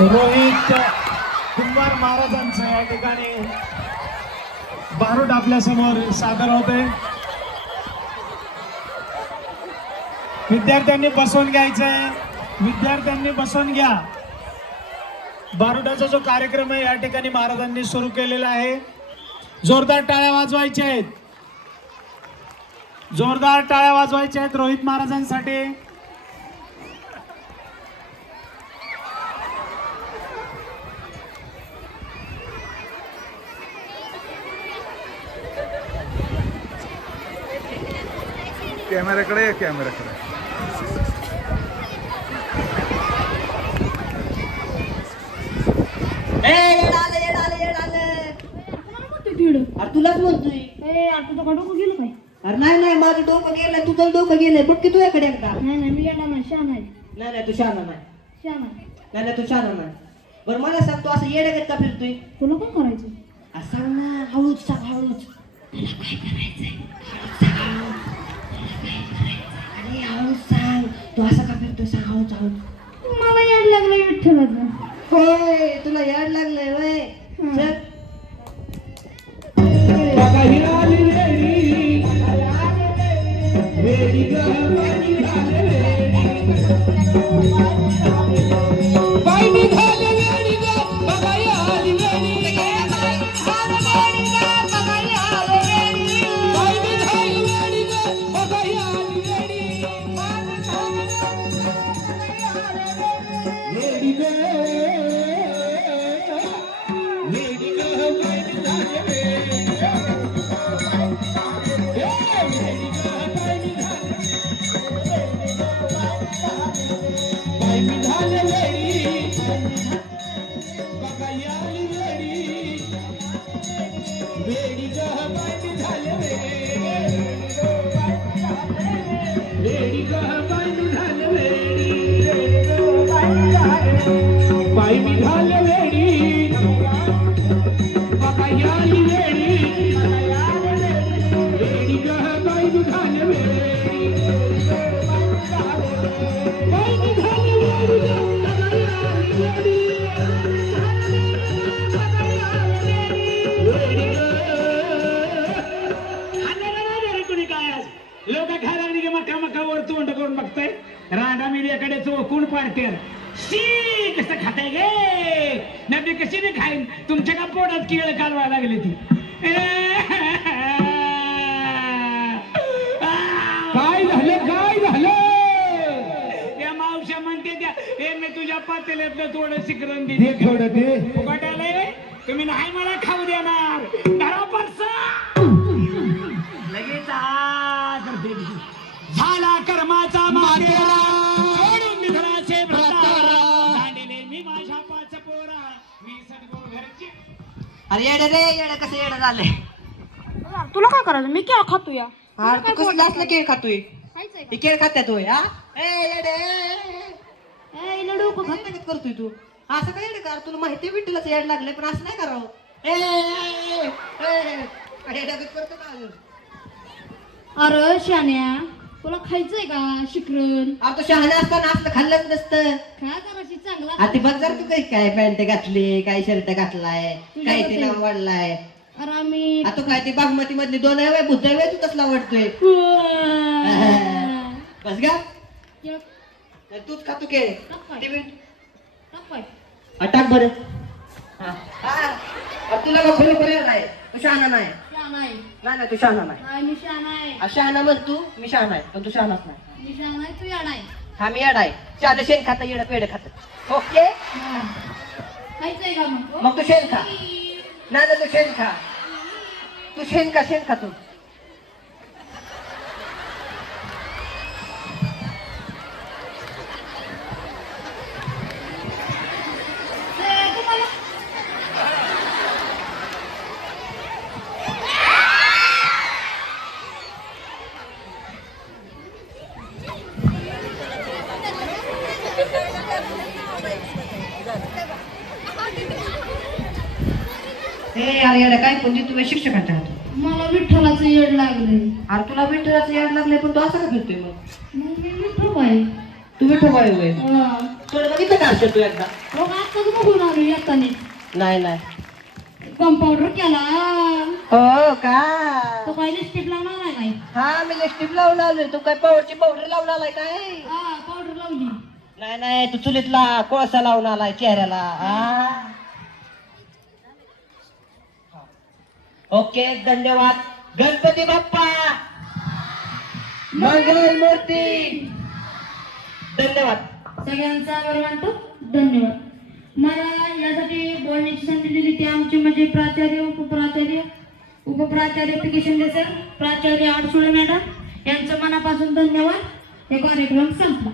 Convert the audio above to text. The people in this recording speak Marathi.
रोहित कुंभार महाराजांचं या ठिकाणी बारूद आपल्या समोर सादर होते. विद्यार्थ्यांनी बसवून घ्यायचंय, विद्यार्थ्यांनी बसवून घ्या. बारुडाचा जो कार्यक्रम आहे या ठिकाणी महाराजांनी सुरू केलेला आहे. जोरदार टाळ्या वाजवायच्या आहेत, जोरदार टाळ्या वाजवायच्या आहेत रोहित महाराजांसाठी. कॅमेराकडे या, कॅमेराकडे. अरे तुलाच म्हणतोय. गेलं काय? अरे नाही माझं डोकं गेलंय, तुझं डोकं गेलंय. बघ की तुझ्याकडे एकदा. नाही मी येणार नाही, शान आहे. नाही तू शहाणा नाही. शान आहे. नाही तू शहाणा नाही. बरं मला सांग, तू असं येड्यागत का फिरतोय? तुला काय करायचं? अरे सांग ना, हळूच सांग, हळूच. अरे हळूच सांग, तू असं का फिरतोय? सांग हळूच हळूच. मला याड लागलं विठ्ठलाचं. होय, तुला याड लागलंय वय. चल. लोक खायला की मका मका वर तोंड करून बघताय. रांडा मिऱ्याकडे चोकून पाडते. शी कसं खाताय गे? नबी कशी नाही खाईन? तुमच्या का पोटात केळ कालवायला लागली ती. काय झालं, काय झालं? त्या मावश्या म्हणते त्या, हे मी तुझ्या पातेल्यातलं थोडं शिकरण दे, थोडं दे. फुकट आलंय, तुम्ही नाही मला खाऊ देणार. धरा परसा. लगेच झाला कर्माचा मातेरा, सोडून निधनाचे भ्रतारा. झालेले मी माझ्या पाच पोरा, मी सद्गुरू घरचे. अरे येडं कसं येडं झालंय? तुला काय करायचं? मी केळ खातो या. अरे तू कसलं असलं केळ खातोय? खायचंय हे केळ खात्यात होय? हा येडे डोकं खात. काय करतोय तू? असं काय येडं कर? तुला माहिती विठ्ठलाच येड लागले, पण असं नाही करावं. येड्यागत करतो का अजून? अरे शान्या, तुला खायचंय का शिकरण? अरे तो शहाणा असताना असलं खाल्लंच नसतं. काय करायची चांगला? आता बघ जर तू काय पॅन्ट घातली, काय शर्ट घातलाय, काय ते नाव वाढलाय. अरे आम्ही आता काय ते बागमती मधली दोन आहे भुज आहे, तू तसला वाटतोय. बस गा, तूच खातो केळ. टाक बरं. तुला मग खोल पर्याय नाही, तू शहाणा नाही. नाही तू शहाणा नाही. मी शहाणा आहे. शहाणा म्हण तू, मी शहाणा आहे, पण तू शहाणाच नाही. मी शहाणा आहे, तू याडा आहे. हा मी येडा आहे. शहाणा शेण खाता, येडा पेड खात. ओके, खायचंय का मग? मग तू शेण खा. नाही तू शेण खा, तू शेण खा तू. अरे काय पण तुम्ही शिक्षकाचा आहात. मला विठ्ठलाचं येड लागलंय. अरे तुला विठ्ठलाचं याड लागले, पण तू असं का फिरतोय? मग मग मी विठ्ठल आहे. तू विठोबा आहे होय? हा. तुला बघितलं का तू एकदा? बघ, आताच बघून आलो येताने नाही नाही कंपाऊंडर केला हो का तो काय लिपस्टिक लावणार नाही काय हा मी लिपस्टिक लावून आलोय तू काय पावडरची पावडर लावून आलाय काय हा पावडर लावली नाही नाही तू चुलीतला कोळसा लावून आलाय चेहऱ्याला ओके धन्यवाद गणपती बाप्पा मंगल मूर्ती धन्यवाद सगळ्यांचा आभार मानतो धन्यवाद मला यासाठी बोलण्याची संधी दिली ती आमचे म्हणजे प्राचार्य उपप्राचार्य किशन सर प्राचार्य आडसुळे मॅडम यांचं मनापासून धन्यवाद हे कार्यक्रम संपला